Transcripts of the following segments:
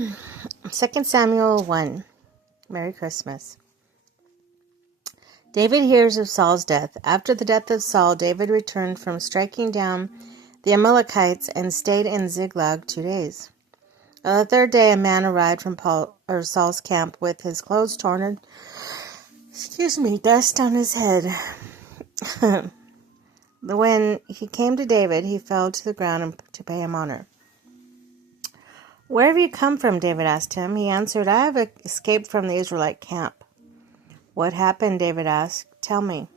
2 Samuel 1. Merry Christmas. David hears of Saul's death. After the death of Saul, David returned from striking down the Amalekites and stayed in Ziklag 2 days. On the third day, a man arrived from Saul's camp with his clothes torn and dust on his head. When he came to David, he fell to the ground to pay him honor. "Where have you come from?" David asked him. He answered, "I have escaped from the Israelite camp." "What happened?" David asked. "Tell me."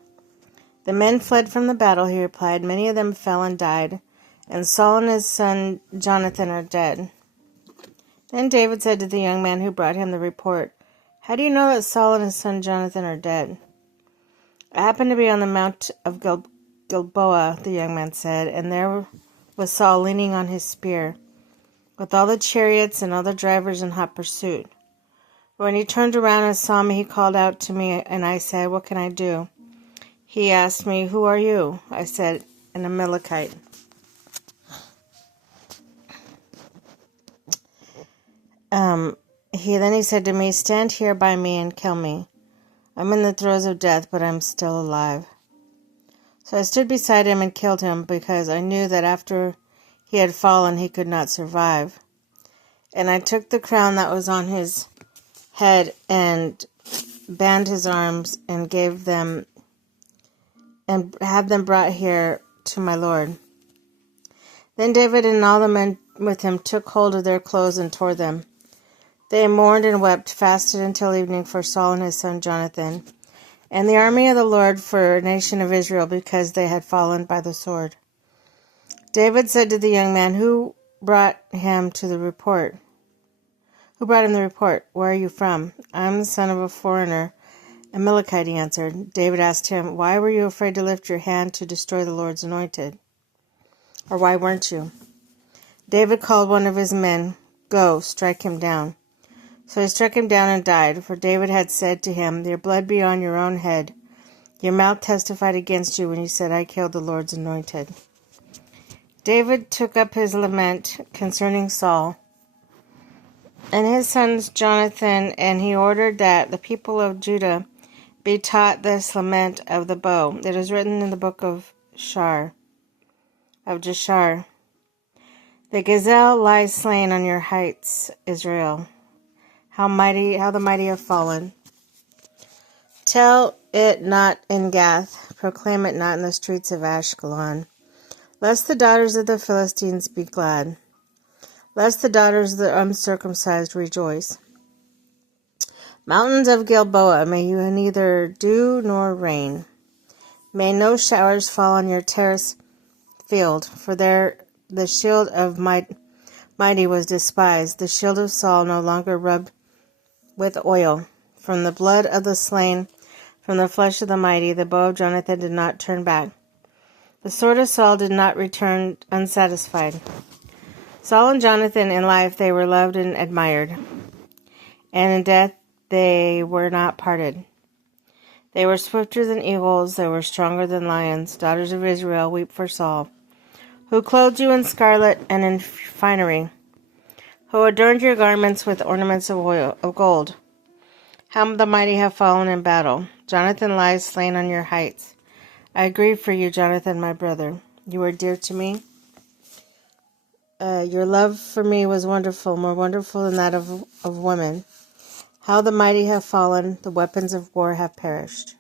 "The men fled from the battle," he replied. "Many of them fell and died, and Saul and his son Jonathan are dead." Then David said to the young man who brought him the report, "How do you know that Saul and his son Jonathan are dead?" "I happened to be on the Mount of Gilboa," the young man said, "and there was Saul leaning on his spear, with all the chariots and all the drivers in hot pursuit. When he turned around and saw me, he called out to me, and I said, 'What can I do?' He asked me, 'Who are you?' I said, 'An Amalekite.' He said to me, 'Stand here by me and kill me. I'm in the throes of death, but I'm still alive.' So I stood beside him and killed him, because I knew that after he had fallen, he could not survive. And I took the crown that was on his head and bound his arms and gave them and have them brought here to my Lord." Then David and all the men with him took hold of their clothes and tore them. They mourned and wept, fasted until evening for Saul and his son Jonathan, and the army of the Lord for the nation of Israel, because they had fallen by the sword. David said to the young man who brought him the report, "Where are you from?" "I'm the son of a foreigner, Amalekite," he answered. David asked him, "Why were you afraid to lift your hand to destroy the Lord's anointed? Or why weren't you?" David called one of his men. "Go, strike him down." So he struck him down and died, for David had said to him, "Your blood be on your own head. Your mouth testified against you when you said, 'I killed the Lord's anointed.'" David took up his lament concerning Saul and his sons Jonathan, and he ordered that the people of Judah be taught this lament of the bow. It is written in the book of Jashar. "The gazelle lies slain on your heights, Israel. How the mighty have fallen. Tell it not in Gath, proclaim it not in the streets of Ashkelon, lest the daughters of the Philistines be glad, lest the daughters of the uncircumcised rejoice. Mountains of Gilboa, may you neither dew nor rain. May no showers fall on your terrace field, for there the shield of mighty was despised, the shield of Saul no longer rubbed with oil. From the blood of the slain, from the flesh of the mighty, the bow of Jonathan did not turn back. The sword of Saul did not return unsatisfied. Saul and Jonathan in life they were loved and admired, and in death they were not parted. They were swifter than eagles, they were stronger than lions. Daughters of Israel, weep for Saul, who clothed you in scarlet and in finery, who adorned your garments with ornaments of gold. How the mighty have fallen in battle. Jonathan lies slain on your heights. I grieve for you, Jonathan, my brother. You are dear to me. Your love for me was wonderful, more wonderful than that of women. How the mighty have fallen, the weapons of war have perished."